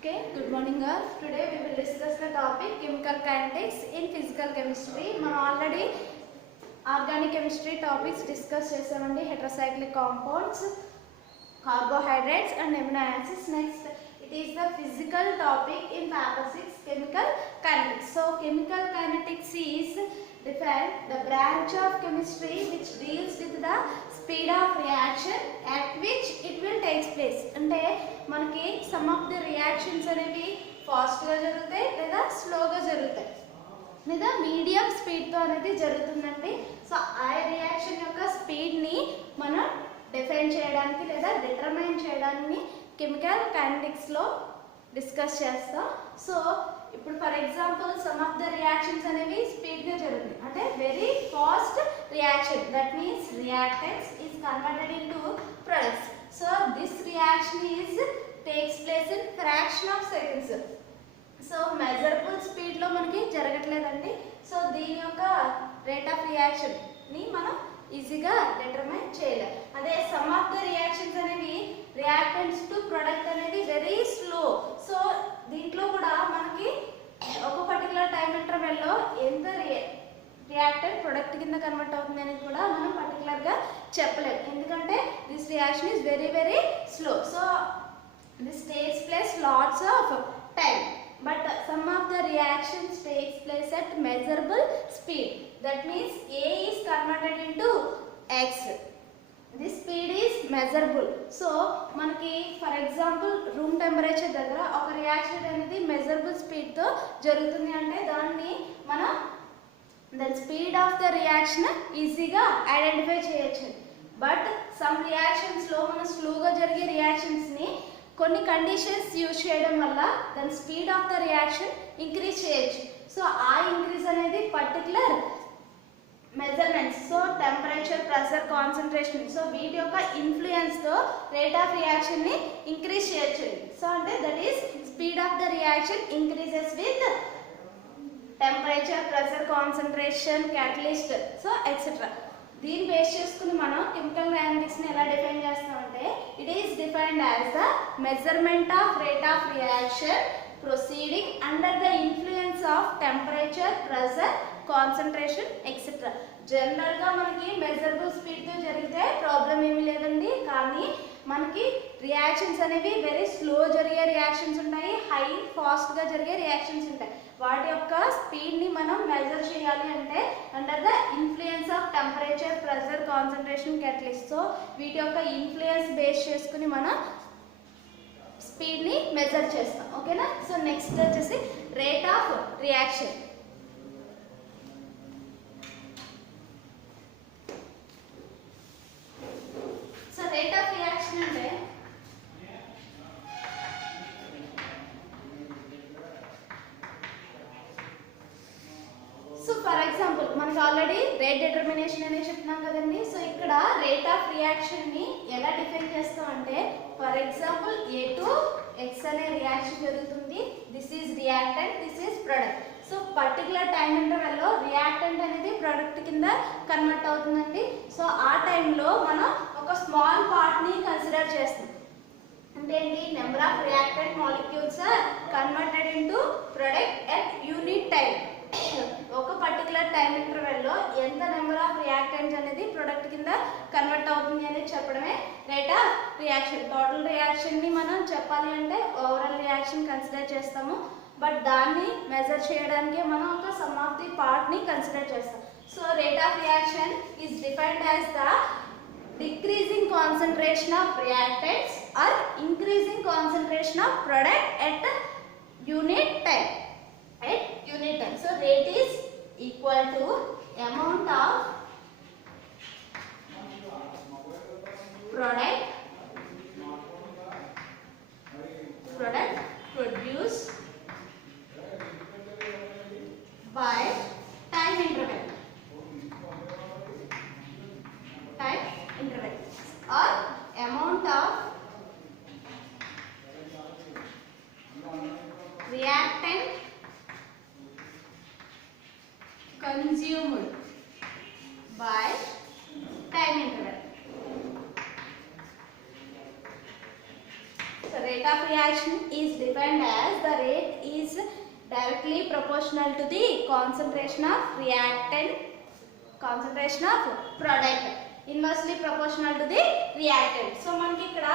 Okay, good morning all. Today we will discuss the topic chemical kinetics in physical chemistry. మనం already organic chemistry topics discuss చేసామండి. Heterocyclic compounds, carbohydrates and amino acids. Next, it is the physical topic in paper 6, chemical kinetics. So chemical kinetics is the branch of chemistry which deals with the speed of reaction at which it will take place. అంటే మనకి some of the reactions అనేవి ఫాస్ట్గా జరుగుతాయి లేదా స్లోగా జరుగుతాయి లేదా medium స్పీడ్తో అనేది జరుగుతుందండి. సో ఆ రియాక్షన్ యొక్క స్పీడ్ని మనం డిఫైన్ చేయడానికి లేదా డిటర్మైన్ చేయడానికి కెమికల్ కైనెటిక్స్లో డిస్కస్ చేస్తాం. సో ఇప్పుడు for example some of the reactions అనేవి స్పీడ్గా జరుగుతాయి అంటే very fast reaction, that means reactants is converted into products. So this reaction takes place in fraction of seconds. So measurable speed లో మనకి జరగట్లేదండి. So దీని యొక్క రేట్ ఆఫ్ రియాక్షన్ ని మనం ఈజీగా డిటర్మైన్ చేయలేం. అదే సమ్ ఆఫ్ ద రియాక్షన్స్ అనేవి రియాక్టెంట్స్ టు ప్రొడక్ట్ అనేది వెరీ స్లో. సో దీంట్లో కూడా మనకి ఒక పర్టికులర్ టైం ఇంటర్వెల్లో ఎంత రియాక్టెంట్ ప్రొడక్ట్ కింద కన్వర్ట్ అవుతుంది అనేది కూడా మనం పర్టికులర్గా చెప్పలేము, ఎందుకంటే this reaction is very very slow. So this takes place lots of time, but some of the reactions takes place at measurable speed, that means A is converted into X. This speed is measurable. So మనకి for example room temperature దగ్గర ఒక reaction అనేది measurable స్పీడ్తో జరుగుతుంది అంటే దాన్ని మనం the speed of the reaction ఈజీగా ఐడెంటిఫై చేయొచ్చు. బట్ సమ్ రియాక్షన్స్లో మనం స్లోగా జరిగే రియాక్షన్స్ని కొన్ని కండిషన్స్ యూజ్ చేయడం వల్ల దాని speed of the reaction increase చేయొచ్చు. సో ఆ ఇంక్రీజ్ అనేది particular measurements, so temperature, pressure, concentration, so వీటి యొక్క ఇన్ఫ్లుయెన్స్తో రేట్ ఆఫ్ రియాక్షన్ని ఇంక్రీజ్ చేయొచ్చు. సో అంటే that is speed of the reaction increases with temperature, pressure, concentration, catalyst, so etcetera. దీన్ని base చేసుకుని మనం కెమికల్ కైనెటిక్స్ని ఎలా డిఫైన్ చేస్తామంటే it is defined as the measurement of rate of reaction proceeding under the influence of temperature, pressure, concentration etcetera. జనరల్గా మనకి measurable స్పీడ్తో జరిగితే problem ఏమీ లేదండి, కానీ మనకి రియాక్షన్స్ అనేవి వెరీ స్లో జరిగే రియాక్షన్స్ ఉంటాయి, హై ఫాస్ట్గా జరిగే రియాక్షన్స్ ఉంటాయి. వాటి యొక్క స్పీడ్ని మనం మెజర్ చేయాలి అంటే under the influence of temperature, pressure, concentration, catalyst. So వీటి యొక్క ఇన్ఫ్లుయెన్స్ బేస్ చేసుకుని మనం స్పీడ్ని మెజర్ చేస్తాం. ఓకేనా? సో నెక్స్ట్ వచ్చేసి rate of reaction. So rate of reaction అంటే ఫర్ ఎగ్జాంపుల్ మనకి ఆల్రెడీ రేట్ డిటర్మినేషన్ అనేది చెప్తున్నాం కదండి. సో ఇక్కడ రేట్ ఆఫ్ రియాక్షన్ని ఎలా డిఫైన్ చేస్తామంటే for example A to X అనే రియాక్షన్ జరుగుతుంది. This is reactant, this is product. So particular time ఇంటర్వెల్లో రియాక్టెంట్ అనేది ప్రొడక్ట్ కింద కన్వర్ట్ అవుతుందండి. సో ఆ టైంలో మనం ఒక స్మాల్ పార్ట్ని కన్సిడర్ చేస్తాం. అంటే ఏంటి? Number of reactant molecules are converted into product at unit time. ఒక పర్టికులర్ టైం ఇంటర్వెల్లో ఎంత నెంబర్ ఆఫ్ రియాక్టెంట్స్ అనేది ప్రొడక్ట్ కింద కన్వర్ట్ అవుతుంది అనేది చెప్పడమే రేట్ ఆఫ్ రియాక్షన్. టోటల్ రియాక్షన్ని మనం చెప్పాలి అంటే ఓవరాల్ రియాక్షన్ కన్సిడర్ చేస్తాము, బట్ దాన్ని మెజర్ చేయడానికి మనం ఒక సమ్ ఆఫ్ ది పార్ట్ని కన్సిడర్ చేస్తాం. So rate of reaction is defined as the decreasing concentration of reactants or increasing concentration of product at unit time. So rate is equal to amount of product produced by time interval or amount of reactant consumed by time interval. So rate of reaction is defined as the rate is directly proportional to the concentration of reactant, concentration of product, inversely proportional to the reactant. So మనకి ఇక్కడ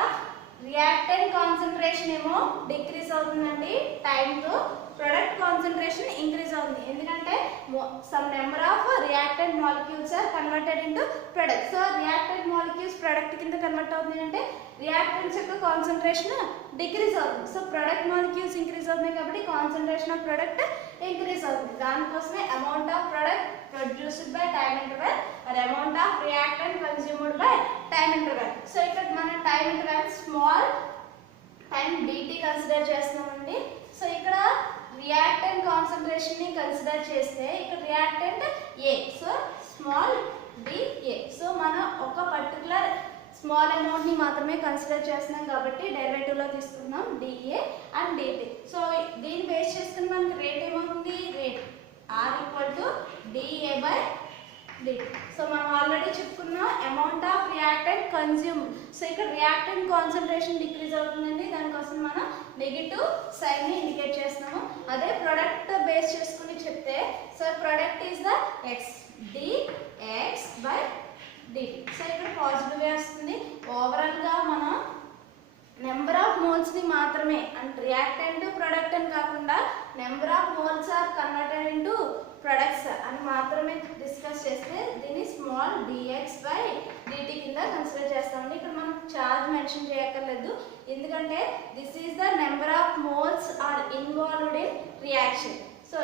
reactant concentration ఏమో decrease అవుతుందండి టైంతో, product concentration increase అవుతుంది. ఎందుకంటే some number of reactant molecules are converted into product. So reactant molecules product కింద convert అవుతుంది అంటే reactants యొక్క కాన్సంట్రేషన్ డిక్రీజ్ అవుతుంది. సో ప్రొడక్ట్ మాలిక్యూల్స్ ఇంక్రీజ్ అవుతున్నాయి కాబట్టి కాన్సంట్రేషన్ ఆఫ్ ప్రొడక్ట్ ఇంక్రీజ్ అవుతుంది. దానికోసమే amount of product produced by time interval or amount of reactant consumed by time interval. So ఇక్కడ మనం time interval small time dt consider చేస్తున్నామండి. So ఇక్కడ reactant concentration ని consider చేస్తే ఇక్కడ reactant A, so small dA. So మనం ఒక particular small amount ని మాత్రమే కన్సిడర్ చేస్తున్నాం కాబట్టి డెరివేటివ్ లో తీసుకున్నాం dA అండ్ dt. సో దీన్ని బేస్ చేసుకుని మనకి రేట్ ఏమవుతుంది, rate R equal to dA by dt. So మనం ఆల్రెడీ చెప్పుకున్నాం amount of reactant consume. So ఇక్కడ రియాక్టెంట్ కాన్సంట్రేషన్ డిక్రీజ్ అవుతుందండి, దానికోసం మనం నెగిటివ్ సైన్ ని ఇండికేట్ చేస్తున్నాము. అదే ప్రొడక్ట్ బేస్ చేసుకుని చెప్తే so product is the x dx by dt. So ఇక్కడ పాజిటివ్ వస్తుంది. ఓవరాల్ గా మనం నెంబర్ ఆఫ్ మోల్స్ ని మాత్రమే అంటే రియాక్టెంట్ ప్రొడక్ట్ అని కాకుండా number of moles are converted into products అని మాత్రమే డిస్కస్ చేస్తే దీన్ని స్మాల్ dx బై dt కింద కన్సిడర్ చేస్తామండి. ఇక్కడ మనం చార్జ్ మెన్షన్ చేయక్కర్లేదు, ఎందుకంటే this is the number of moles are involved in reaction. So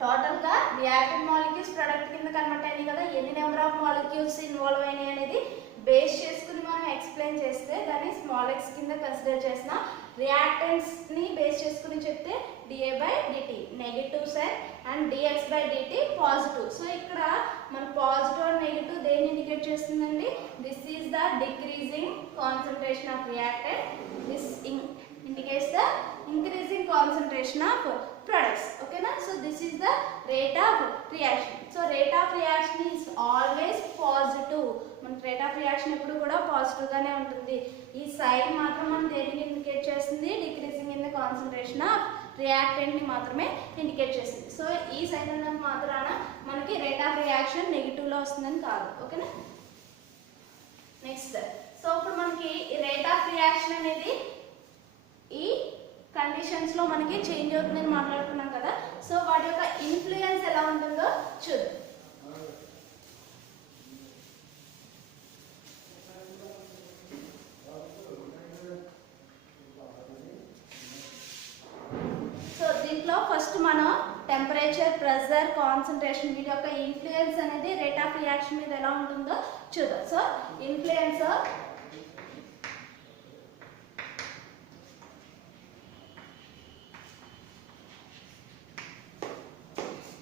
total గా రియాక్టెంట్ మాలిక్యూల్స్ ప్రొడక్ట్ కింద కన్వర్ట్ అయినాయి కదా, ఎన్ని నెంబర్ ఆఫ్ మాలిక్యూల్స్ ఇన్వాల్వ్ అయినాయి అనేది బేస్ చేసుకుని మనం ఎక్స్ప్లెయిన్ చేస్తే దాన్ని స్మాల్ x కింద కన్సిడర్ చేసిన, రియాక్టెంట్స్ ని బేస్ చేసుకుని చెప్తే dA by dt negative sign and dx by dt positive. So ఇక్కడ మన పాజిటివ్ అండ్ నెగటివ్ దేన్ని ఇండికేట్ చేస్తుందండి, this is the decreasing concentration of reactant, this indicates the increasing concentration of products. Okay na? So this is the rate of reaction. So rate of reaction is always positive. మన rate of reaction ఎప్పుడు కూడా positive గానే ఉంటుంది. ఈ sign మాత్రం మనం దేనికి indicate చేస్తుంది, decreasing in the concentration of reactant ని మాత్రమే ఇండికేట్ చేస్తుంది. సో ఈ సైన్ అన్నది మాత్రాన మనకి రేట్ ఆఫ్ రియాక్షన్ నెగిటివ్ లో వస్తుందని కాదు. ఓకేనా? నెక్స్ట్, సో ఇప్పుడు మనకి రేట్ ఆఫ్ రియాక్షన్ అనేది ఈ కండిషన్స్ లో మనకి చేంజ్ అవుతుందని మాట్లాడుకున్నాం కదా. సో వాటి యొక్క ఇన్ఫ్లుయెన్స్ ఎలా ఉంటుందో చూద్దాం. సో దీంట్లో ఫస్ట్ మనం టెంపరేచర్, ప్రెషర్, కాన్సంట్రేషన్ వీటి యొక్క ఇన్ఫ్లుయెన్స్ అనేది రేట్ ఆఫ్ రియాక్షన్ మీద ఎలా ఉంటుందో చూద్దాం. So influence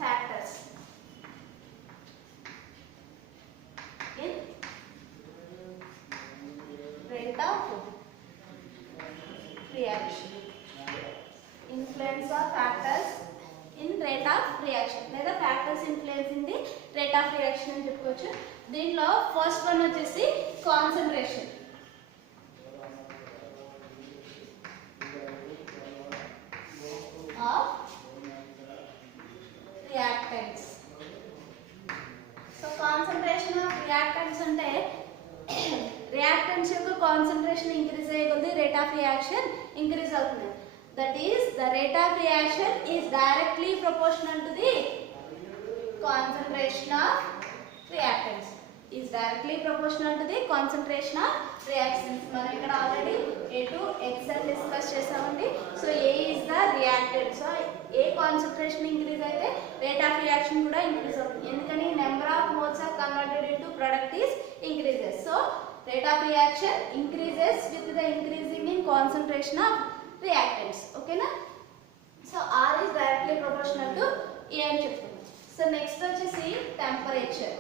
factors in rate of reaction. Influence of factors in rate of reaction లేదా factors influence in the rate of reaction అని చెప్పుకోవచ్చు. దీనిలో ఫస్ట్ వన్ వచ్చేసి concentration. Of reactants. So concentration of reactants అంటే రియాక్టెంట్స్ యొక్క concentration increase అయ్యే కొద్దీ rate of reaction increase అవుతుంది. That is, the rate of reaction is directly proportional to the concentration of reactants. Is directly proportional to the concentration of reactants. మనం ఇక్కడ already A to X అని discuss చేసామండి. So A is the reactant. So A concentration increase అయితే rate of reaction కూడా increase అవుతుంది. ఎందుకని number of moles are converted into product is increases. So rate of reaction increases with the increasing in concentration of reactants. Okay na? So R is directly proportional to A అని చెప్తున్నాం. So next వచ్చేసి temperature.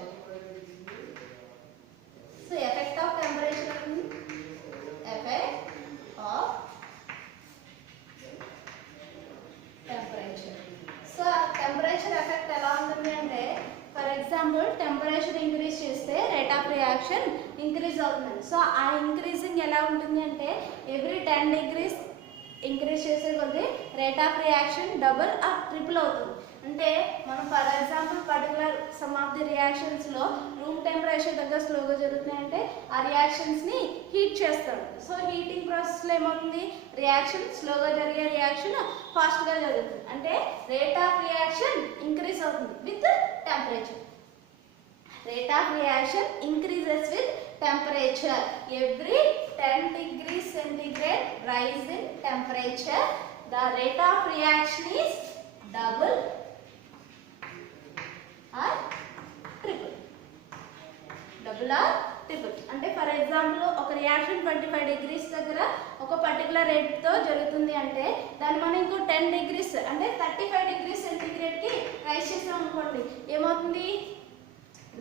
So effect of temperature అవుతుంది, effect of temperature. So temperature effect ఎలా ఉంటుంది అంటే, for example temperature increase చేస్తే rate of reaction increase అవుతుంది. So ఆ ఇంక్రీజింగ్ ఎలా ఉంటుంది అంటే ఎవ్రీ 10 degrees ఇంక్రీజ్ చేసే కొద్దీ rate of reaction double or triple అవుతుంది. అంటే మనం for example particular some of the రియాక్షన్స్లో రూమ్ టెంపరేచర్ దగ్గర స్లోగా జరుగుతున్నాయంటే ఆ రియాక్షన్స్ని హీట్ చేస్తాడు. సో హీటింగ్ ప్రాసెస్లో ఏమవుతుంది, రియాక్షన్ స్లోగా జరిగే రియాక్షన్ ఫాస్ట్గా జరుగుతుంది. అంటే రేట్ ఆఫ్ రియాక్షన్ ఇంక్రీజ్ అవుతుంది with temperature. Rate of reaction increases with temperature. Every 10 degrees centigrade rise in temperature, the rate of reaction is double or triple. Double or triple. అంటే for example ఒక reaction 25 degrees దగ్గర ఒక particular రేట్తో జరుగుతుంది అంటే దాన్ని మనం ఇంకో 10 degrees అంటే 35 degrees సెంటిగ్రేడ్కి రైజ్ చేసాం అనుకోండి, ఏమవుతుంది,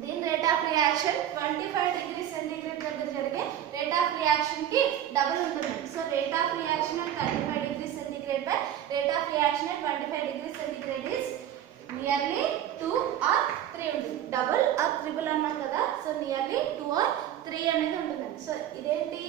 దీని rate of reaction 25 degrees centigrade దగ్గర జరిగే రేట్ ఆఫ్ రియాక్షన్ కి డబుల్ ఉంటుంది. So rate of reaction at 35 degrees centigrade by rate of reaction at 25 degrees centigrade is nearly 2 or 3 ఉంటుంది. డబుల్ ఆర్ ట్రిపుల్ అన్నాం కదా, సో నియర్లీ 2 or 3 అనేది ఉంటుంది. So ఇదేంటి,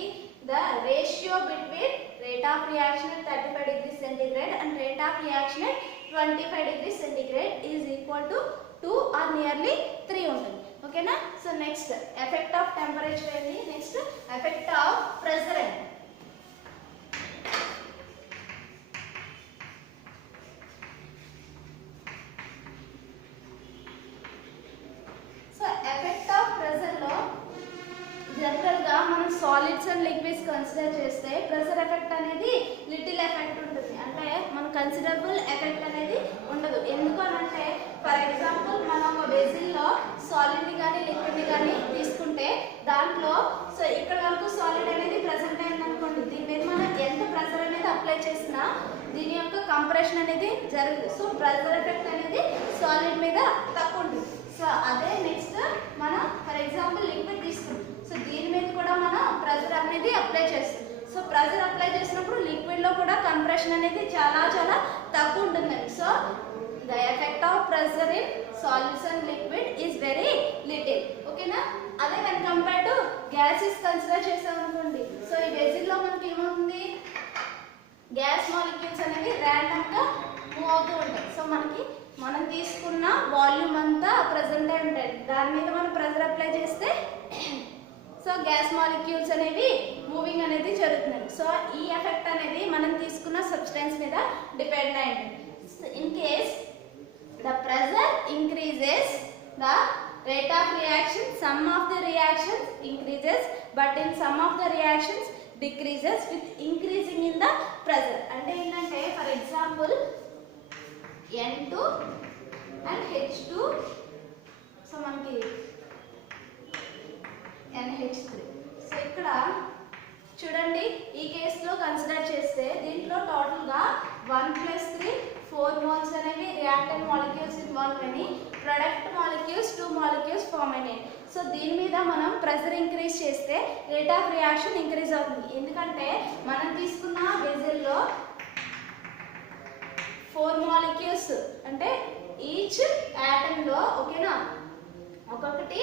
the ratio between rate of reaction at 35 degrees centigrade and rate of reaction at 25 degrees centigrade is equal to 2 or nearly 3 ఉంటుంది. ఓకేనా. So next effect of temperature ఏంటి, next effect of pressure ఏంటి. So effect of pressure లో general గా మనం solids and liquids consider చేస్తే pressure effect అనేది little effect ఉంటుంది. అంటే మన కన్సిడరబుల్ ఎఫెక్ట్ అనేది ఉండదు. ఎందుకు అంటే ఫర్ ఎగ్జాంపుల్ మనం ఒక వెజిల్లో సాలిడ్ని కానీ లిక్విడ్ని కానీ తీసుకుంటే దాంట్లో సో ఇక్కడ వరకు సాలిడ్ అనేది ప్రెజెంట్ అయింది అనుకోండి, దీని మీద మనం ఎంత ప్రెషర్ అనేది అప్లై చేసినా దీని యొక్క కంప్రెషన్ అనేది జరగదు. సో ప్రెషర్ ఎఫెక్ట్ అనేది సాలిడ్ మీద తక్కువ ఉంటుంది. సో అదే నెక్స్ట్ మనం ఫర్ ఎగ్జాంపుల్ లిక్విడ్ తీసుకుంటాం, సో దీని మీద కూడా మనం ప్రెషర్ అనేది అప్లై చేస్తాం. సో ప్రెషర్ అప్లై చేసినప్పుడు లిక్విడ్లో కూడా కంప్రెషన్ అనేది చాలా చాలా తక్కువ ఉంటుందండి. So the effect of pressure in solids and liquid is very little. ఓకేనా. అదే when compared to gases consider చేసాం అనుకోండి, సో ఈ వెజిల్లో మనకి ఏమవుతుంది, గ్యాస్ మాలిక్యూల్స్ అనేవి ర్యాండమ్ గా మూవ్ అవుతూ ఉంటాయి. సో మనకి మనం తీసుకున్న వాల్యూమ్ అంతా ప్రెజెంట్ అయి ఉంటాయి, దాని మీద మనం ప్రెషర్ అప్లై చేస్తే సో గ్యాస్ మాలిక్యూల్స్ అనేవి మూవింగ్ అనేది జరుగుతుంది. సో ఈ ఎఫెక్ట్ అనేది మనం తీసుకున్న సబ్స్టెన్స్ మీద డిపెండ్ అయి ఉంటుంది. In case the pressure increases, the rate of reaction, some of the reactions increases, but in some of the reactions decreases with increasing in the pressure. అంటే ఏంటంటే for example N2 and H2, so మనకి NH3. So ఇక్కడ చూడండి ఈ కేసులో consider చేస్తే దీంట్లో టోటల్గా 1+3 4 moles అనేవి రియాక్టెంట్ మాలిక్యూల్స్ ఇన్వాల్వ్ అని ప్రొడక్ట్ మాలిక్యూల్స్ 2 molecules ఫామ్ అయినాయి. సో దీని మీద మనం ప్రెషర్ ఇంక్రీజ్ చేస్తే రేట్ ఆఫ్ రియాక్షన్ ఇంక్రీజ్ అవుతుంది. ఎందుకంటే మనం తీసుకున్న వెజిల్లో 4 molecules అంటే ఈచ్ యాటంలో ఓకేనా ఒక్కొక్కటి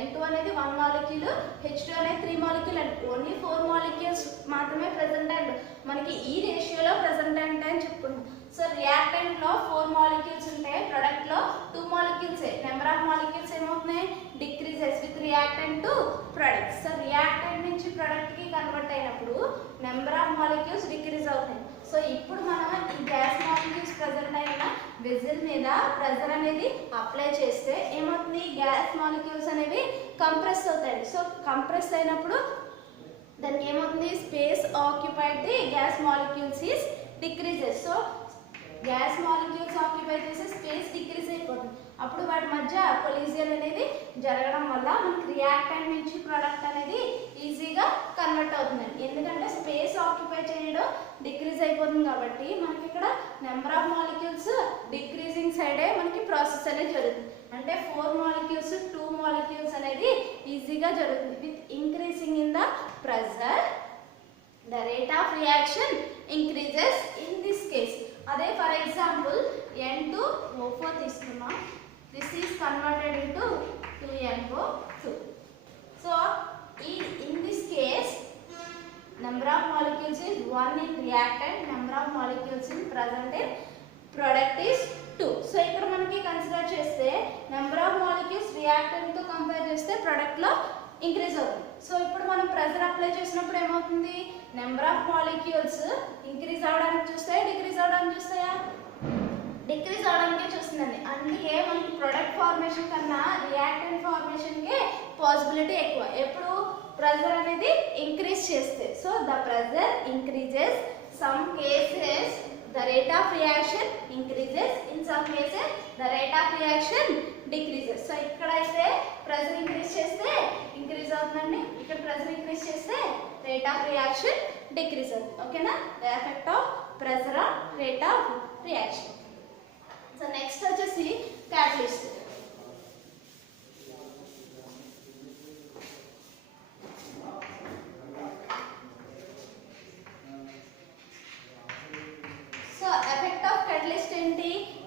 N2 అనేది 1 molecule, H2 అనేది 3 molecule అండ్ ఓన్లీ 4 molecules మాత్రమే ప్రెజెంట్ అండ్ మనకి ఈ రేషియోలో ప్రెజెంట్ అంటే అని చెప్పుకున్నాం. సో రియాక్టెంట్లో 4 molecules ఉంటాయి, ప్రొడక్ట్లో 2 molecules. నెంబర్ ఆఫ్ మాలిక్యూల్స్ ఏమవుతున్నాయి, decreases with reactant to product. So reactant నుంచి ప్రొడక్ట్కి కన్వర్ట్ అయినప్పుడు నెంబర్ ఆఫ్ మాలిక్యూల్స్ డిక్రీజ్ అవుతాయి. సో ఇప్పుడు మనం ఈ గ్యాస్ మాలిక్యూల్స్ ప్రెజెంట్ అయిన వెజిల్ మీద ప్రెషర్ అనేది అప్లై చేస్తే ఏమవుతుంది, గ్యాస్ మాలిక్యూల్స్ అనేవి కంప్రెస్ అవుతాయి. సో కంప్రెస్ అయినప్పుడు దానికి ఏమవుతుంది, space occupied the gas molecules is decreases. So gas molecules occupy చేసే స్పేస్ డిక్రీజ్ అయిపోతుంది. అప్పుడు వాటి మధ్య కొలిజన్ అనేది జరగడం వల్ల మనకి రియాక్టెంట్ నుంచి ప్రోడక్ట్ అనేది ఈజీగా కన్వర్ట్ అవుతుంది. ఎందుకంటే స్పేస్ ఆక్యుపై చేయడం డిక్రీజ్ అయిపోతుంది కాబట్టి మనకి ఇక్కడ నెంబర్ ఆఫ్ మాలిక్యూల్స్ డిక్రీజింగ్ సైడే మనకి ప్రాసెస్ అనేది జరుగుతుంది. అంటే 4 molecules 2 molecules అనేది ఈజీగా జరుగుతుంది. With increasing in the pressure the rate of reaction increases in this case. అదే ఫర్ ఎగ్జాంపుల్ N2O4 తీసుకున్నాం, this is converted into 2NO2. So in this case number of molecules is 1 in reactant, number of molecules in present in product is 2. So ఇక్కడ మనకి consider చేస్తే number of molecules reactant తో compare చేస్తే product లో increase అవుతుంది. So ఇప్పుడు మనం pressure apply చేసినప్పుడు ఏమవుతుంది, నెంబర్ ఆఫ్ మాలిక్యూల్స్ ఇంక్రీజ్ అవడానికి చూస్తాయా డిక్రీజ్ అవడానికి చూస్తాయా, డిక్రీజ్ అవడానికే చూస్తుందండి. అందుకే మనకి ప్రొడక్ట్ ఫార్మేషన్ కన్నా రియాక్టెంట్ ఫార్మేషన్కే పాసిబిలిటీ ఎక్కువ ఎప్పుడు ప్రెజర్ అనేది ఇంక్రీజ్ చేస్తే. So the pressure increases, some cases the rate of reaction increases, in some cases the rate of reaction decreases. So ఇక్కడైతే ప్రెజర్ ఇంక్రీజ్ చేస్తే ఇంక్రీజ్ అవుతుందండి, ఇక్కడ ప్రెజర్ ఇంక్రీజ్ చేస్తే రేట్ ఆఫ్ రియాక్షన్ డిక్రీజ్ అవుతుంది. ఓకేనా, the effect of pressure on rate of reaction. So next వచ్చేసి catalyst.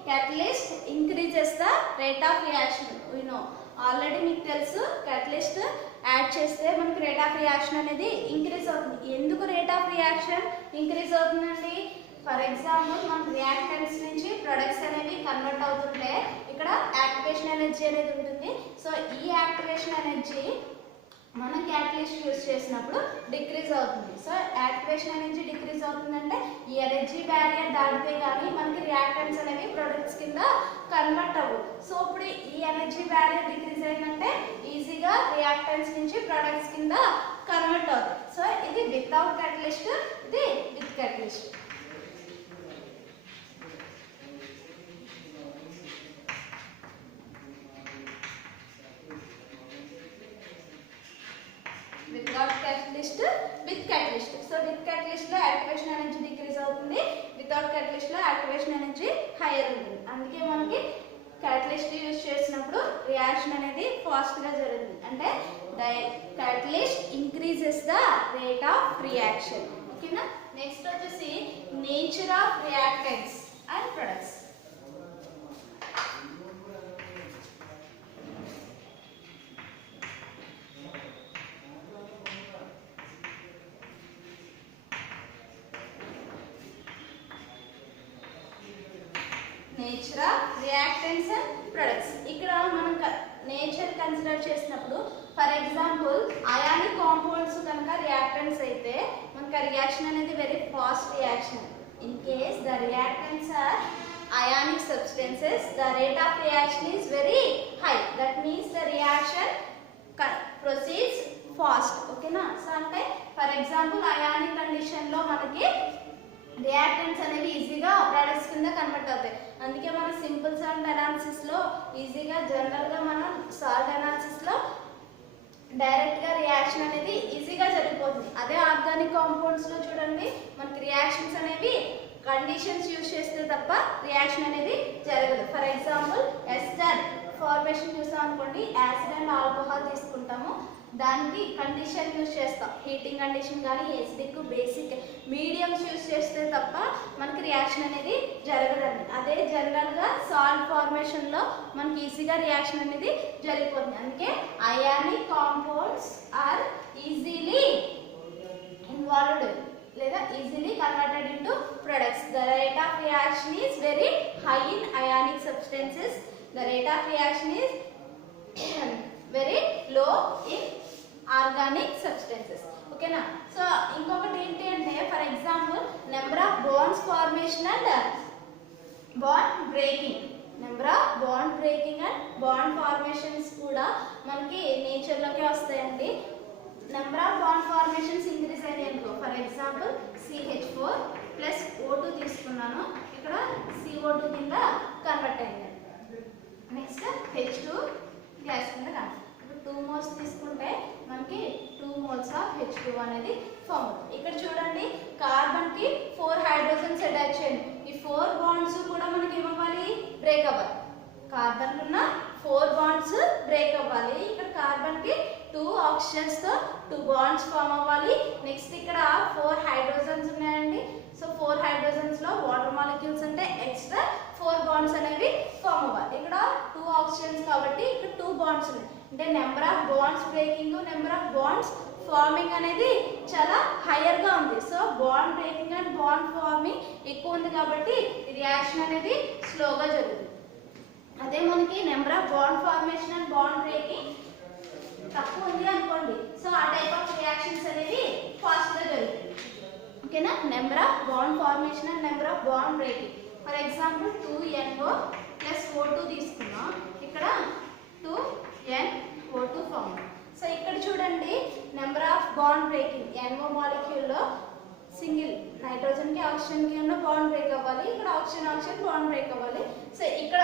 Catalyst increases the rate of reaction. We know already మీకు తెలుసు catalyst యాడ్ చేస్తే మనకి రేట్ ఆఫ్ రియాక్షన్ అనేది increase అవుతుంది. ఎందుకు రేట్ ఆఫ్ రియాక్షన్ ఇంక్రీజ్ అవుతుందండి, ఫర్ ఎగ్జాంపుల్ మన రియాక్టెంట్స్ నుంచి ప్రొడక్ట్స్ అనేవి కన్వర్ట్ అవుతుంటే ఇక్కడ యాక్టివేషన్ ఎనర్జీ అనేది ఉంటుంది. సో ఈ యాక్టివేషన్ ఎనర్జీ మనం క్యాటలిస్ట్ యూజ్ చేసినప్పుడు డిక్రీజ్ అవుతుంది. సో యాక్టివేషన్ ఎనర్జీ డిక్రీజ్ అవుతుందంటే ఈ ఎనర్జీ బ్యారియర్ దాటితే కానీ మనకి రియాక్టెంట్స్ అనేవి ప్రొడక్ట్స్ కింద కన్వర్ట్ అవ్వవు. సో ఇప్పుడు ఈ ఎనర్జీ బ్యారియర్ డిక్రీజ్ అయిందంటే ఈజీగా రియాక్టెంట్స్ నుంచి ప్రొడక్ట్స్ కింద కన్వర్ట్ అవుతుంది. సో ఇది వితౌట్ క్యాటలిస్ట్, ఇది with catalyst. Without catalyst, with catalyst. So with catalyst లో యాక్టివేషన్ ఎనర్జీ డిక్రీజ్ అవుతుంది, వితౌట్ క్యాటలిస్ట్ లో యాక్టివేషన్ ఎనర్జీ హైయర్ ఉంటుంది. అందుకే మనకి క్యాటలిస్ట్ యూజ్ చేసినప్పుడు రియాక్షన్ అనేది ఫాస్ట్ గా జరుగుతుంది. అంటే catalyst increases the rate of reaction. ఓకేనా, నెక్స్ట్ వచ్చేసి nature of reactants and products. Nature of reactants and products. ఇక్కడ మనం నేచర్ కన్సిడర్ చేసినప్పుడు ఫర్ ఎగ్జాంపుల్ అయానిక్ కాంపౌండ్స్ కనుక రియాక్టెంట్స్ అయితే మనకి రియాక్షన్ అనేది very fast reaction. In case the reactants are ionic substances the rate of reaction is very high, that means the reaction proceeds fast. ఓకేనా, so అంటే for example ionic condition లో మనకి reactants అనేవి ఈజీగా products కింద convert అవుతాయి. అందుకే మనం సింపుల్ సాల్ట్ అనాలిసిస్ లో ఈజీగా జనరల్ గా మనం సాల్ట్ అనాలిసిస్ లో డైరెక్ట్ గా రియాక్షన్ అనేది ఈజీగా జరిగిపోతుంది. అదే ఆర్గానిక్ కాంపౌండ్స్ లో చూడండి మనకి రియాక్షన్స్ అనేవి కండిషన్స్ యూజ్ చేస్తే తప్ప రియాక్షన్ అనేది జరగదు. ఫర్ ఎగ్జాంపుల్ ఎస్టర్ ఫార్మేషన్ చూసాం అనుకోండి, యాసిడ్ అండ్ ఆల్కహాల్ తీసుకుంటాము, దానికి కండిషన్ యూజ్ చేస్తాం, హీటింగ్ కండిషన్ కానీ ఎసిడిక్ బేసిక్ మీడియంస్ యూజ్ చేస్తే తప్ప మనకి రియాక్షన్ అనేది జరగదండి. అదే జనరల్గా సాల్ట్ ఫార్మేషన్లో మనకి ఈజీగా రియాక్షన్ అనేది జరిగిపోతుంది. అందుకే ionic compounds are easily involved లేదా easily converted into products. The rate of reaction is very high in ionic substances, the rate of reaction is very low in organic substances. ఓకేనా, so ఇంకొకటి ఏంటి అంటే for example number of bonds formation and bond breaking. Number of bond breaking and bond formations కూడా మనకి నేచర్లోకే వస్తాయండి. Number of bond formations increase అయినాయి అనుకో, for example CH4 plus O2 తీసుకున్నాను, ఇక్కడ CO2 కింద కన్వర్ట్ అయింది. నెక్స్ట్ H2 గ్యాస్ కింద కన్వర్ట్. ఇప్పుడు 2 మోల్స్ తీసుకుంటే మనకి 2 మోల్స్ ఆఫ్ H2 అనేది ఫామ్ అవుతుంది. ఇక్కడ చూడండి కార్బన్ కి 4 హైడ్రోజన్స్ అటాచ్ అయ్యాయి. ఈ 4 బాండ్స్ కూడా మనకి ఏమవ్వాలి, బ్రేక్ అవ్వాలి. కార్బన్ ఉన్న 4 బాండ్స్ బ్రేక్ అవ్వాలి. ఇక్కడ కార్బన్ కి 2 ఆక్సిజన్స్ తో 2 బాండ్స్ ఫామ్ అవ్వాలి. నెక్స్ట్ ఇక్కడ 4 హైడ్రోజన్స్ ఉన్నాయండి. సో 4 హైడ్రోజన్స్ లో వాటర్ మాలిక్యూల్స్ అంటే ఎక్స్ట్రా 4 బాండ్స్ అనేవి ఫామ్ అవ్వాలి. ఇక్కడ 2 ఆక్సిజన్స్ కాబట్టి ఇక్కడ 2 బాండ్స్ ఉన్నాయి. అంటే number of bonds breaking, number of bonds farming అనేది చాలా హైయర్గా ఉంది. So bond breaking and bond farming ఎక్కువ ఉంది కాబట్టి రియాక్షన్ అనేది స్లోగా జరుగుతుంది. అదే మనకి number of bond formation and bond breaking తక్కువ ఉంది అనుకోండి, సో ఆ టైప్ ఆఫ్ రియాక్షన్స్ అనేవి ఫాస్ట్గా జరుగుతుంది. ఓకేనా, number of bond formation and number of bond breaking. For example 2NO + O2 తీసుకున్నాం, ఇక్కడ 2NO2 ఫార్మ్. సో ఇక్కడ చూడండి number of bond breaking, NO మాలిక్యూల్లో సింగిల్ నైట్రోజన్కి ఆక్సిజన్కి ఉన్న బాండ్ బ్రేక్ అవ్వాలి, ఇక్కడ ఆక్సిజన్ బాండ్ బ్రేక్ అవ్వాలి. సో ఇక్కడ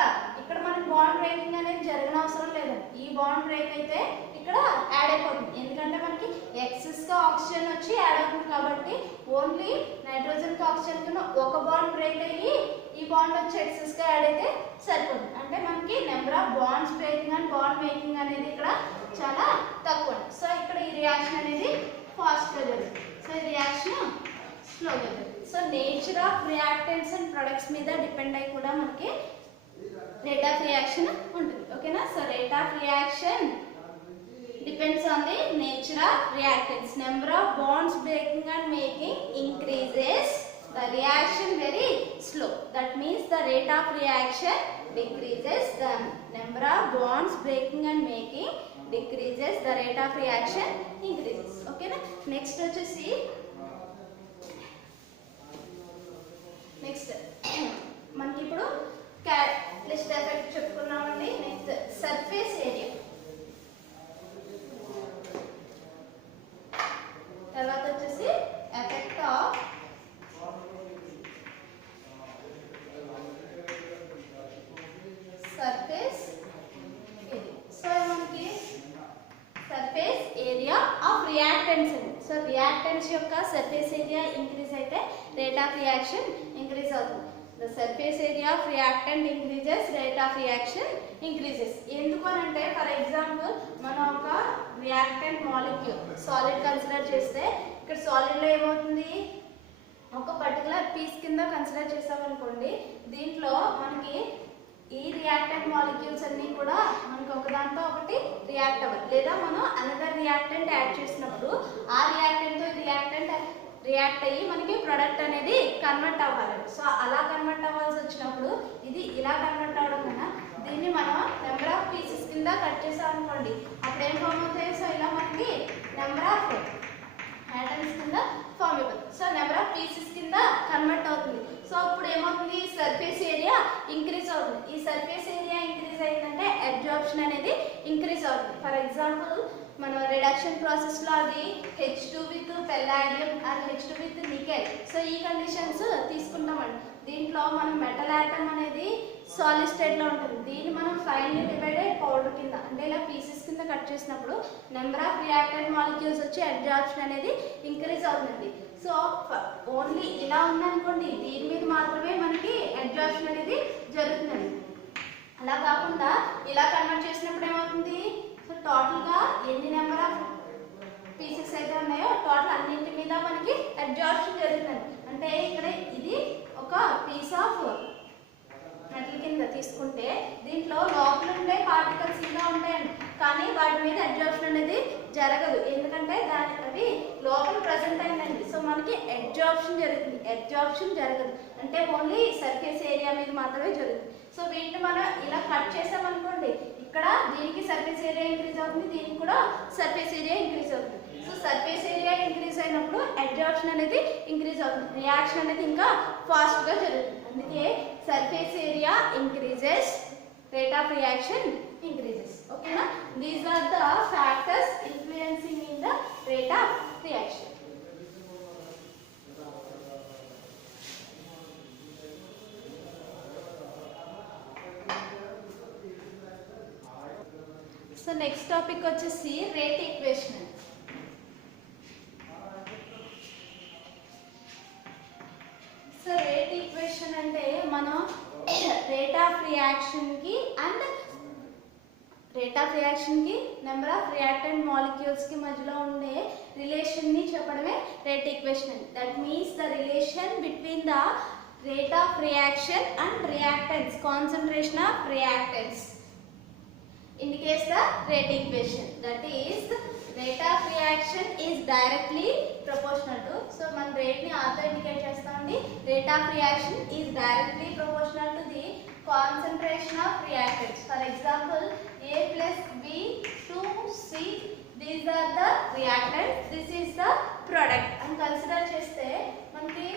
మనకి బాండ్ బ్రేకింగ్ అనేది జరగని అవసరం లేదండి. ఈ బాండ్ బ్రేక్ అయితే ఇక్కడ యాడ్ అయిపోతుంది, ఎందుకంటే మనకి ఎక్సెస్గా ఆక్సిజన్ వచ్చి యాడ్ అవుతుంది కాబట్టి ఓన్లీ నైట్రోజన్కి ఆక్సిజన్కి ఒక బాండ్ బ్రేక్ అయ్యి ఈ బాండ్ వచ్చి ఎక్సెస్గా యాడ్ అయితే సరిపోతుంది. అంటే మనకి number of bonds breaking and bond making అనేది ఇక్కడ చాలా తక్కువ. సో ఇక్కడ ఈ రియాక్షన్ అనేది ఫాస్ట్గా జరుగుతుంది, సో ఈ రియాక్షన్ స్లోగా జరుగుతుంది. So nature of reactants and products మీద డిపెండ్ అయ్యి కూడా మనకి రేట్ ఆఫ్ రియాక్షన్ ఉంటుంది. ఓకేనా, so rate of reaction depends on the nature of reactants. Number of bonds breaking and making increases, the reaction very slow. That means the rate of reaction decreases, the number of bonds breaking and making decreases, the rate of reaction increases. Okay na, next వచ్చేసి next మనకి ఇప్పుడు catalyst effect చెప్పుకున్నామండి. Next surface area, తర్వాత వచ్చేసి effect of surface area. So మనకి surface area of reactants అండి. So reactants యొక్క surface area increase అయితే రేట్ ఆఫ్ రియాక్షన్ ఇంక్రీజ్ అవుతుంది. The surface area of reactant increases, rate of reaction increases. ఎందుకు అని అంటే ఫర్ ఎగ్జాంపుల్ మనం ఒక రియాక్టెంట్ మాలిక్యూల్ సాలిడ్ కన్సిడర్ చేస్తే ఇక్కడ సాలిడ్లో ఏమవుతుంది, ఒక పర్టికులర్ పీస్ కింద కన్సిడర్ చేసామనుకోండి, దీంట్లో మనకి ఈ రియాక్టెంట్ మాలిక్యూల్స్ అన్నీ కూడా మనకి ఒకదాంతో ఒకటి రియాక్ట్ అవ్వాలి, లేదా మనం అనదర్ రియాక్టెంట్ యాడ్ చేసినప్పుడు ఆ రియాక్టెంట్తో రియాక్టెంట్ రియాక్ట్ అయ్యి మనకి ప్రొడక్ట్ అనేది కన్వర్ట్ అవ్వాలి. సో అలా కన్వర్ట్ అవ్వాల్సి వచ్చినప్పుడు ఇది ఇలా కన్వర్ట్ అవ్వడం కన్నా దీన్ని మనం నెంబర్ ఆఫ్ పీసెస్ కింద కట్ చేసామనుకోండి, అప్పుడు ఏం ఫామ్ అవుతాయి, సో ఇలా మనకి నెంబర్ ఆఫ్ ఆటమ్స్ కింద ఫామ్ అయిపోతుంది. సో నెంబర్ ఆఫ్ పీసెస్ కింద కన్వర్ట్ అవుతుంది. సో అప్పుడు ఏమవుతుంది, సర్ఫేస్ ఏరియా ఇంక్రీజ్ అవుతుంది. ఈ సర్ఫేస్ ఏరియా ఇంక్రీజ్ అయిందంటే అబ్జార్ప్షన్ అనేది ఇంక్రీజ్ అవుతుంది. ఫర్ ఎగ్జాంపుల్ మనం రిడక్షన్ ప్రాసెస్లో అది H2 with palladium or H2 with nickel, so ఈ కండిషన్స్ తీసుకుంటామండి. దీంట్లో మనం మెటల్ ఆటమ్ అనేది సాలిడ్ స్టేట్లో ఉంటుంది, దీన్ని మనం ఫైన్లీ డివైడెడ్ పౌడర్ కింద అంటే ఇలా పీసెస్ కింద కట్ చేసినప్పుడు నెంబర్ ఆఫ్ రియాక్టెంట్ మాలిక్యూల్స్ వచ్చి అబ్జార్ప్షన్ అనేది ఇంక్రీజ్ అవుతుంది. సో ఓన్లీ ఇలా ఉందనుకోండి, దీని మీద మాత్రమే మనకి అబ్జార్ప్షన్ అనేది జరుగుతుందండి. అలా కాకుండా ఇలా కన్వర్ట్ చేసినప్పుడు ఏమవుతుంది, సో టోటల్గా ఎన్ని నెంబర్ ఆఫ్ పీసెస్ అయితే ఉన్నాయో టోటల్ అన్నింటి మీద మనకి అబ్జార్ప్షన్ జరుగుతుంది. అంటే ఇక్కడ ఇది ఒక పీస్ ఆఫ్ మెటల్ కింద తీసుకుంటే దీంట్లో లోపల ఉండే పార్టికల్స్ ఇలా ఉంటాయండి, కానీ వాటి మీద అబ్జార్ప్షన్ అనేది జరగదు, ఎందుకంటే అవి లోపల ప్రజెంట్ అయిందండి. సో మనకి అబ్జార్ప్షన్ జరుగుతుంది, అబ్జార్ప్షన్ జరగదు, అంటే ఓన్లీ సర్ఫేస్ ఏరియా మీద మాత్రమే జరుగుతుంది. సో వీటిని మనం ఇలా కట్ చేసామనుకోండి, ఇక్కడ దీనికి సర్ఫేస్ ఏరియా ఇంక్రీజ్ అవుతుంది, దీనికి కూడా సర్ఫేస్ ఏరియా ఇంక్రీజ్ అవుతుంది. సో సర్ఫేస్ ఏరియా ఇంక్రీజ్ అయినప్పుడు అబ్జార్ప్షన్ అనేది ఇంక్రీజ్ అవుతుంది, రియాక్షన్ అనేది ఇంకా ఫాస్ట్గా జరుగుతుంది. అందుకే surface area increases, rate of reaction increases. Okay na, these are the factors influencing in the rate of reaction. So next topic వచ్చేసి rate equation. So rate equation అంటే మనం rate of reaction కి and rate of రియాక్షన్కి number of reactant మాలిక్యూల్స్కి మధ్యలో ఉండే రిలేషన్ని చెప్పడమే rate equation. That means the relation between the rate of reaction and reactants, concentration of reactants. indicates the rate equation. That is, rate of reaction is directly proportional to. So మన rate ని r తో indicate చేస్తామండి. Rate of reaction is directly proportional to the concentration of reactants. For example, A plus B to C, these are the reactants, this is the product and consider చేస్తే మనకి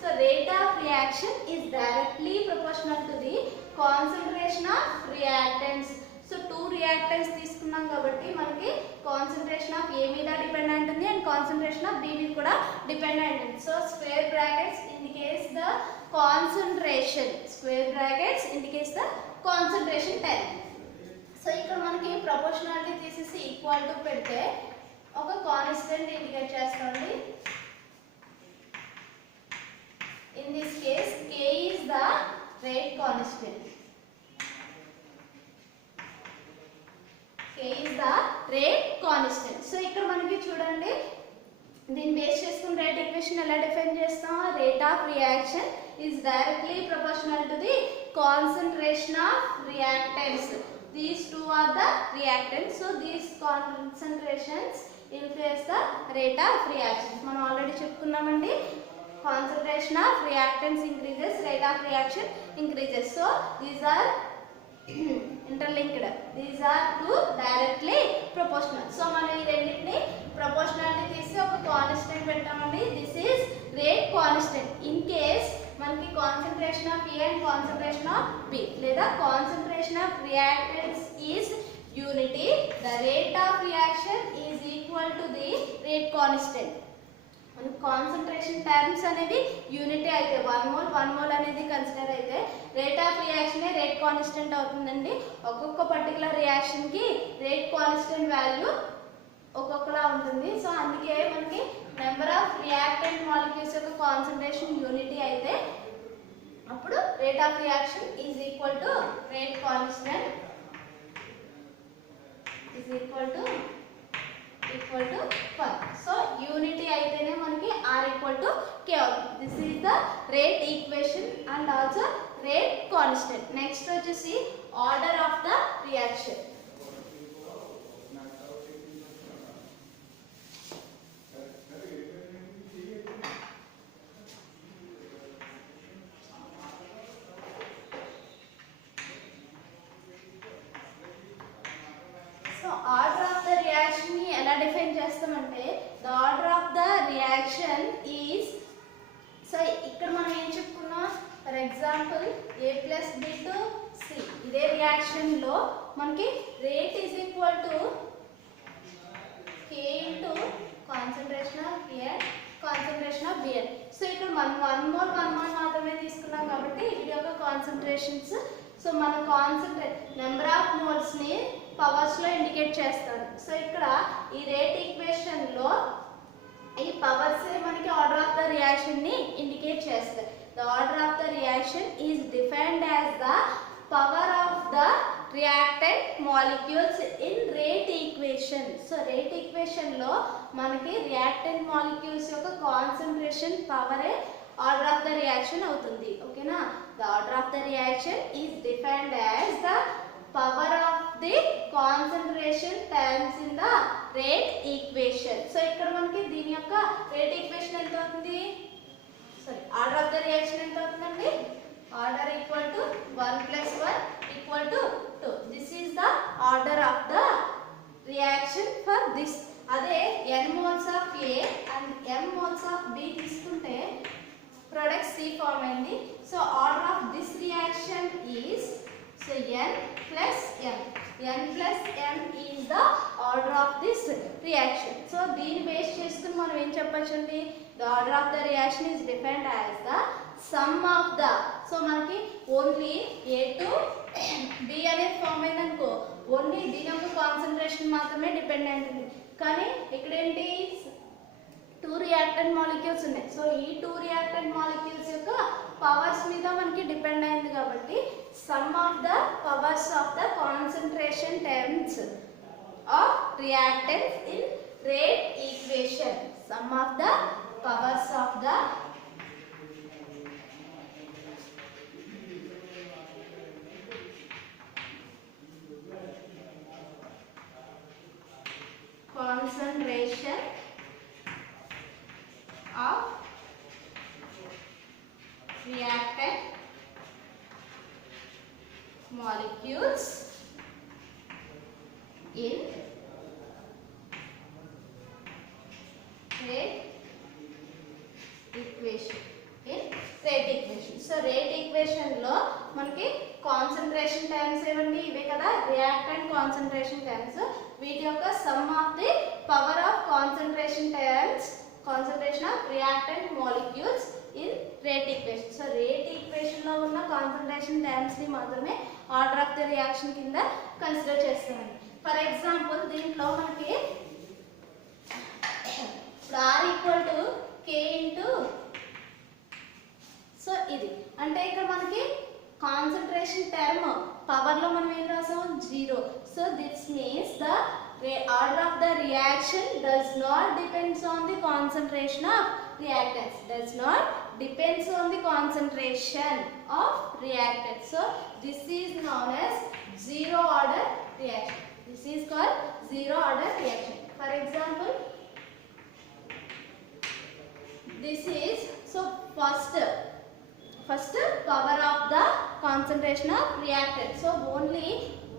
so rate of reaction is directly proportional to the concentration of reactants. So two reactants తీసుకున్నాం కాబట్టి మనకి concentration of A మీద dependent ఉంది and concentration of B మీద కూడా dependent ఉంది. So square brackets indicates the concentration. Square brackets indicates the concentration term. So ఇక్కడ మనకి proportionality తీసేసి equal to పెడితే ఒక కాన్స్టెంట్ ఇండికేట్ చేస్తుంది. In this case, K is the rate constant. K is the rate constant. So ఇక్కడ మనకి చూడండి దీన్ని బేస్ చేసుకుని రేట్ ఈక్వేషన్ ఎలా డిఫైన్ చేస్తాం? Rate of reaction is directly proportional to the concentration of reactants. These two are the reactants. So these concentrations influence the rate of reaction. మనం already చెప్పుకున్నామండి. Concentration of reactants increases, rate of reaction increases. So these are interlinked. These are two directly proportional. So మనం ఈ రెండింటిని proportionality తీసి ఒక constant పెట్టామండి. This is rate constant. In case మనకి concentration of A and concentration of B లేదా concentration of reactants is unity, the rate of reaction is equal to the rate constant. మన concentration terms అనేవి unity అయితే 1 mole అనేది consider అయితే rate of reaction rate constant అవుతుందండి. ఒక్కొక్క particular reaction కి rate constant value ఒక్కొక్కలా ఉంటుంది. సో అందుకే మనకి నెంబర్ ఆఫ్ రియాక్టెంట్ మాలిక్యూల్స్ యొక్క కాన్సంట్రేషన్ యూనిటీ అయితే అప్పుడు rate of reaction is equal to rate constant is equal to 1. So unity అయితేనే మనకి R equal to K అవుతుంది. This is the rate equation and also rate constant. Next వచ్చేసి order of the reaction. So order of the reaction ని ఎలా define చేస్తామంటే the order of the reaction is, so ఇక్కడ మనం ఏం చెప్పుకున్నాం? For example A plus B to C, ఇదే reaction లో మనకి rate is equal to K into concentration of A and concentration of B. So ఇక్కడ మనం 1 మోల్ మాత్రమే తీసుకున్నాం కాబట్టి ఇది ఒక కాన్సంట్రేషన్స్. సో మనం కాన్సంట్రేట్ నెంబర్ ఆఫ్ మోల్స్ ని పవర్స్ లో ఇండికేట్ చేస్తాడు. సో ఇక్కడ ఈ రేట్ ఈక్వేషన్ లో ఈ పవర్స్ మనకి ఆర్డర్ ఆఫ్ ద రియాక్షన్ ని ఇండికేట్ చేస్తాయి. The order of the reaction is defined as the power of the reactant molecules in rate equation. So rate equation లో మనకి రియాక్టెంట్ మాలిక్యూల్స్ యొక్క కాన్సంట్రేషన్ పవరే order of the reaction అవుతుంది. ఓకేనా? The order of the reaction is defined as the power of the concentration terms in the rate equation. So ఇక్కడ మనకి దీని యొక్క rate equation ఎంత అవుతుంది? Sorry, order of the reaction ఎంత అవుతుందండి? Order equal to 1 plus 1 equal to 2. This is the order of the reaction for this. అదే n moles of A and m moles of B తీసుకుంటే product C form అయింది. So order of this reaction is, so n plus m. n plus m is the order of this reaction. So దీని base చేసుకుని మనం ఏం చెప్పొచ్చండి? The order of the reaction is defined as the sum of the. So మనకి only A to B అనేది form అయిందనుకో only దీని యొక్క కాన్సంట్రేషన్ మాత్రమే డిపెండెంట్ ఉంది. కానీ ఇక్కడ ఏంటి? 2 రియాక్టెంట్ మాలిక్యూల్స్ ఉన్నాయి. సో ఈ 2 రియాక్టెంట్ మాలిక్యూల్స్ యొక్క పవర్స్ మీద మనకి డిపెండ్ అయింది కాబట్టి some of the powers of the concentration terms of reactants in rate equation, some of the powers of the concentration of reactant molecules in rate equation. Rate equation. So rate equation లో మనకి concentration times ఏమండి ఇవే కదా, reactant concentration times. వీటి యొక్క sum of the power of concentration times concentration of reactant molecules in rate equation. So rate equation లో ఉన్న concentration times ని మాత్రమే ఆర్డర్ ఆఫ్ ది రియాక్షన్ కింద కన్సిడర్ చేస్తామండి. ఫర్ ఎగ్జాంపుల్ దీంట్లో మనకి ఇప్పుడు R equal to K into, సో ఇది అంటే ఇక్కడ మనకి కాన్సంట్రేషన్ టర్మ్ పవర్ లో మనం ఏం రాసాం, 0. So this means the order of the reaction does not depends on the concentration of reactants, does not depends on the concentration of reactants. So this is known as zero order reaction. This is called zero order reaction. For example, this is, so first power of the concentration of reactant. So only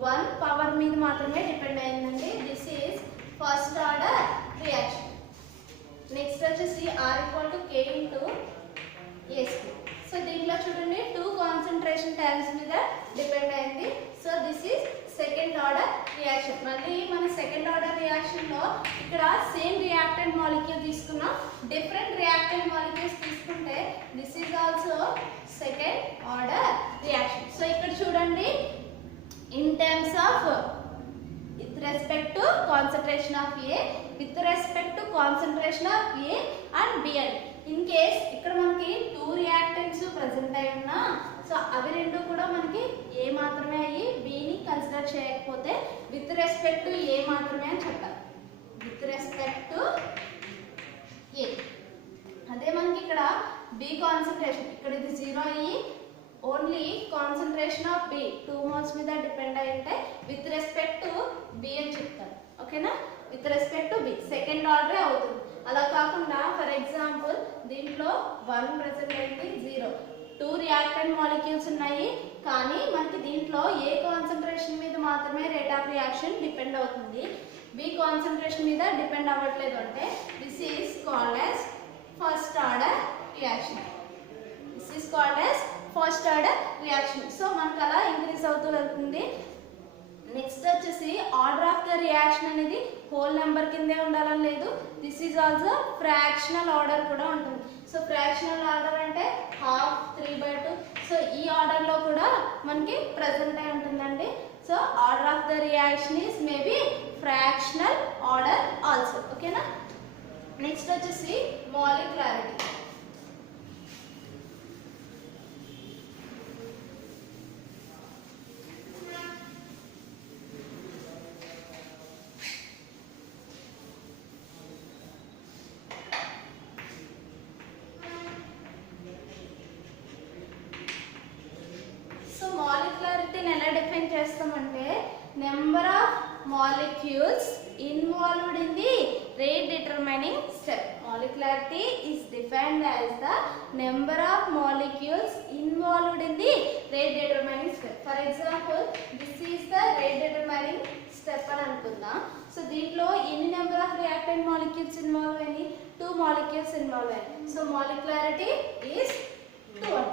one power మీద మాత్రమే depend అయ్యిందండి. This is first order reaction. Next వచ్చేసి R equal to K into SP. So దీంట్లో చూడండి 2 concentration times మీద depend అయింది. So this is second order reaction. మళ్ళీ మన సెకండ్ ఆర్డర్ రియాక్షన్ లో ఇక్కడ సేమ్ రియాక్టెంట్ మాలిక్యూల్ తీసుకున్నాం, డిఫరెంట్ రియాక్టెంట్ మాలిక్యూల్స్ తీసుకుంటే this is also second order reaction. So ఇక్కడ చూడండి in terms of with respect to concentration of A, with respect to concentration of A and B. In case ఇక్కడ మనకి 2 reactants present అయి ఉన్నా, so అవి రెండు కూడా మనకి A మాత్రమే అయ్యి B ని కన్సిడర్ చేయకపోతే విత్ రెస్పెక్ట్ టు A మాత్రమే అని చెప్పాలి, విత్ రెస్పెక్ట్ టు A. అదే మనకి ఇక్కడ B కాన్సంట్రేషన్ ఇక్కడ ఇది 0 అయ్యి only concentration of B 2 moles మీద డిపెండ్ అయి ఉంటే విత్ రెస్పెక్ట్ టు B అని చెప్తారు. ఓకేనా, with respect to B second order అవుతుంది. అలా కాకుండా ఫర్ ఎగ్జాంపుల్ దీంట్లో 1 ప్రెజెంట్ అయింది, 0. 2 రియాక్టెంట్ మాలిక్యూల్స్ ఉన్నాయి, కానీ మనకి దీంట్లో ఏ కాన్సంట్రేషన్ మీద మాత్రమే రేట్ ఆఫ్ రియాక్షన్ డిపెండ్ అవుతుంది, B కాన్సంట్రేషన్ మీద డిపెండ్ అవ్వట్లేదు అంటే this is called as first order reaction. This is called as first order reaction. So మనకు అలా ఇంక్రీజ్ అవుతూ వెళ్తుంది. నెక్స్ట్ వచ్చేసి ఆర్డర్ ఆఫ్ ద రియాక్షన్ అనేది హోల్ నెంబర్ కిందే ఉండాలని లేదు, this is also fractional order కూడా ఉంటుంది. సో ఫ్రాక్షనల్ ఆర్డర్ అంటే 1/2, 3/2. సో ఈ ఆర్డర్ లో కూడా మనకి ప్రెజెంట్ అయి ఉంటుందండి. So order of the reaction is maybe fractional order also. ఓకేనా, నెక్స్ట్ వచ్చేసి మాలిక్యులారిటీ. ఎలా డిఫైన్ చేస్తామంటే number of molecules involved in the rate determining step. Molecularity is defined as the number of molecules involved in the rate determining step. For example this is the rate determining step అని అనుకుందాం. So దీంట్లో ఎన్ని number of reactant molecules involve అయ్యి, 2 molecules involve అయ్యాయి. So molecularity is 2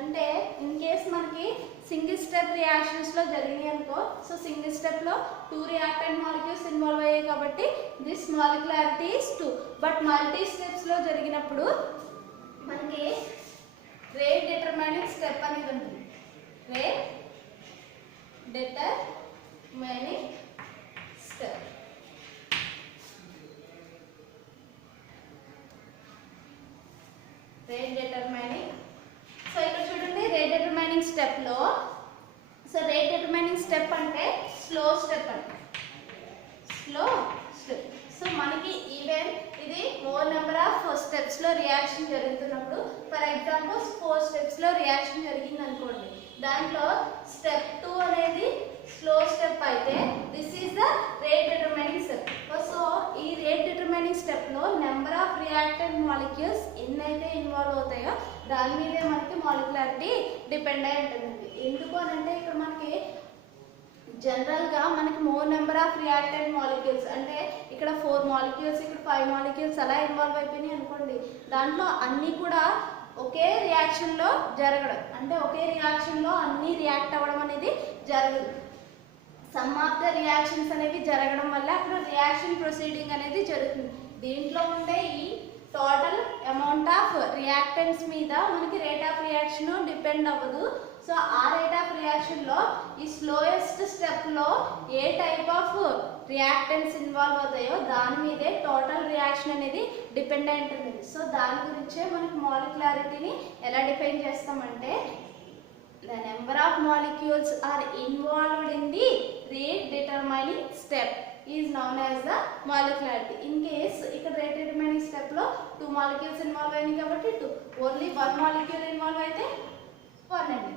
అంటే in case మనకి single step reactions లో జరిగినాయి అనుకో, సో సింగిల్ స్టెప్ లో 2 రియాక్టెంట్ మాలిక్యూల్స్ ఇన్వాల్వ్ అయ్యాయి కాబట్టి this molecularity is 2. But multi steps లో జరిగినప్పుడు మనకి రేట్ డిటర్మైనింగ్ స్టెప్ అనేది ఉంటుంది. Rate determining step. Rate determining. So ఇక్కడ చూడండి రేట్ డిటర్మైనింగ్ స్టెప్ లో, సో రేట్ డిటర్మైనింగ్ స్టెప్ అంటే స్లో స్టెప్ అంటే స్లో స్టెప్. సో మనకి ఈవెన్ ఇది మోర్ నెంబర్ ఆఫ్ స్టెప్స్ లో రియాక్షన్ జరుగుతున్నప్పుడు ఫర్ ఎగ్జాంపుల్ 4 స్టెప్స్ లో రియాక్షన్ జరిగింది అనుకోండి, దాంట్లో స్టెప్ 2 అనేది స్లో స్టెప్ అయితే this is the rate determining step. So ఈ రేట్ డిటర్మైనింగ్ స్టెప్ లో నెంబర్ ఆఫ్ రియాక్టెంట్ మాలిక్యూల్స్ ఎన్నైతే ఇన్వాల్వ్ అవుతాయో దాని మీదే మనకి మాలిక్యులారిటీ డిపెండ్ అయి ఉంటుంది. ఎందుకు అని అంటే ఇక్కడ మనకి జనరల్గా మనకి more number of reactant molecules అంటే ఇక్కడ 4 మాలిక్యూల్స్ ఇక్కడ 5 మాలిక్యూల్స్ అలా ఇన్వాల్వ్ అయిపోయినాయి అనుకోండి, దాంట్లో అన్నీ కూడా ఒకే రియాక్షన్లో జరగడం అంటే ఒకే రియాక్షన్లో అన్నీ రియాక్ట్ అవ్వడం అనేది జరగదు. సమ్ ఆఫ్ ద రియాక్షన్స్ అనేవి జరగడం వల్ల అక్కడ రియాక్షన్ ప్రొసీడింగ్ అనేది జరుగుతుంది. దీంట్లో ఉండే ఈ టోటల్ అమౌంట్ ఆఫ్ రియాక్టెంట్స్ మీద మనకి రేట్ ఆఫ్ రియాక్షన్ డిపెండ్ అవ్వదు. సో ఆ రేట్ ఆఫ్ రియాక్షన్లో ఈ స్లోయెస్ట్ స్టెప్లో ఏ టైప్ ఆఫ్ రియాక్టెంట్స్ ఇన్వాల్వ్ అవుతాయో దాని మీదే టోటల్ రియాక్షన్ అనేది డిపెండ్ అయి ఉంటుంది. సో దాని గురించే మనకి మాలిక్యులారిటీని ఎలా డిఫైన్ చేస్తామంటే the number of molecules are involved in the rate determining step is known as the molecularity. In case ఇక్కడ rate determining step లో 2 molecules involve అయ్యాయి కాబట్టి 2, only 1 molecule involve అయితే 1 అండి.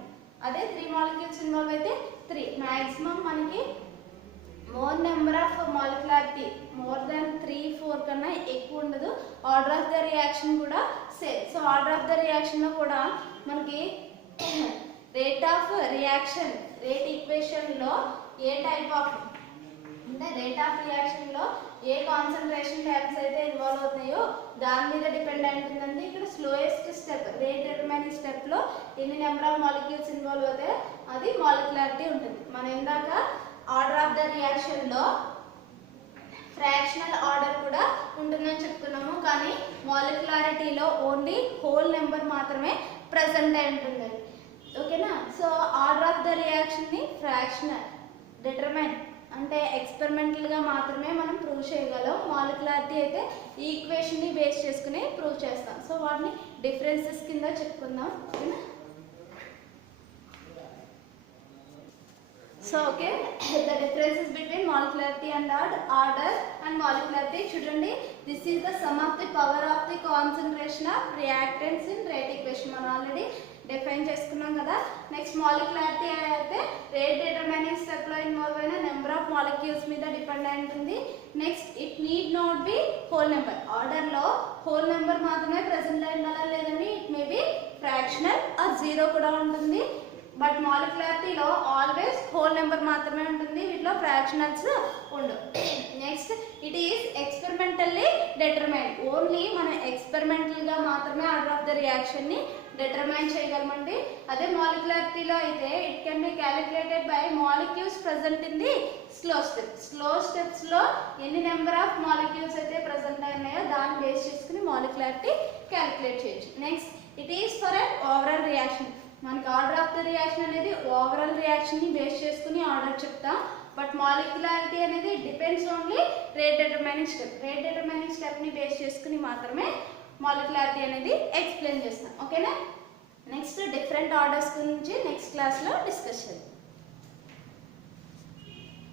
అదే 3 molecules involve అయితే 3. maximum మనకి more number of molecularity more than 3-4 కన్నా ఎక్కువ ఉండదు. ఆర్డర్ ఆఫ్ ద రియాక్షన్ కూడా same. So order of the reaction లో కూడా మనకి రేట్ ఆఫ్ రియాక్షన్ రేట్ ఈక్వేషన్లో ఏ టైప్ ఆఫ్ అంటే రేట్ ఆఫ్ రియాక్షన్లో ఏ కాన్సన్ట్రేషన్ టైప్స్ అయితే ఇన్వాల్వ్ అవుతాయో దాని మీద డిపెండ్ అయి ఉంటుందండి. ఇక్కడ స్లోయెస్ట్ స్టెప్ రేట్ డిటర్మైనింగ్ స్టెప్లో ఎన్ని నెంబర్ ఆఫ్ మాలిక్యూల్స్ ఇన్వాల్వ్ అవుతాయో అది మాలిక్యులారిటీ ఉంటుంది. మనం ఇందాక ఆర్డర్ ఆఫ్ ద రియాక్షన్లో ఫ్రాక్షనల్ ఆర్డర్ కూడా ఉంటుందని చెప్తున్నాము, కానీ మాలిక్యులారిటీలో ఓన్లీ హోల్ నెంబర్ మాత్రమే ప్రజెంట్ అయి ఉంటుందండి. ఓకేనా. సో ఆర్డర్ ఆఫ్ ద రియాక్షన్ని ఫ్రాక్షనల్ డిటర్మైన్ అంటే ఎక్స్పెరిమెంటల్గా మాత్రమే మనం ప్రూవ్ చేయగలం. మాలిక్యులారిటీ అయితే ఈ ఈక్వేషన్ని బేస్ చేసుకుని ప్రూవ్ చేస్తాం. సో వాటిని డిఫరెన్సెస్ కింద చెప్పుకుందాం. ఓకేనా. So okay, the differences between molecularity and order and molecularity చూడండి, this is the sum of the power of the concentration of reactants in rate equation. మనం ఆల్రెడీ డిఫైన్ చేసుకున్నాం కదా. నెక్స్ట్ మాలిక్యులారిటీ అయితే rate determining step లో involve అయిన number of molecules మీద depend అయి ఉంటుంది. Next it need not be whole number. Order లో హోల్ నెంబర్ మాత్రమే ప్రెసెంట్ అయి ఉండాలి, లేదండి it may be fractional or 0 కూడా ఉంటుంది. బట్ మాలిక్యులారిటీలో ఆల్వేస్ హోల్ నెంబర్ మాత్రమే ఉంటుంది, వీటిలో ఫ్రాక్షనల్స్ ఉండవు. Next it is experimentally determine. Only మనం ఎక్స్పెరిమెంటల్గా మాత్రమే ఆర్డర్ ఆఫ్ ద రియాక్షన్ని డిటర్మైన్ చేయగలమండి. అదే మాలిక్యులారిటీలో అయితే it can be calculated by molecules present in the slow step. Slow స్టెప్స్లో ఎన్ని నెంబర్ ఆఫ్ మాలిక్యూల్స్ అయితే ప్రెసెంట్ అయినాయో దాన్ని బేస్ చేసుకుని మాలిక్యులారిటీ క్యాలిక్యులేట్ చేయొచ్చు. Next it is for an overall reaction. మనకి ఆర్డర్ ఆఫ్ ద రియాక్షన్ అనేది ఓవరాల్ రియాక్షన్ని బేస్ చేసుకుని ఆర్డర్ చెప్తాం. బట్ మాలిక్యులారిటీ అనేది depends only rate determining step. Rate determining స్టెప్ని బేస్ చేసుకుని మాత్రమే మాలిక్యులారిటీ అనేది ఎక్స్ప్లెయిన్ చేస్తాం. ఓకేనా. నెక్స్ట్ డిఫరెంట్ ఆర్డర్స్ గురించి నెక్స్ట్ క్లాస్లో డిస్కస్ చేద్దాం.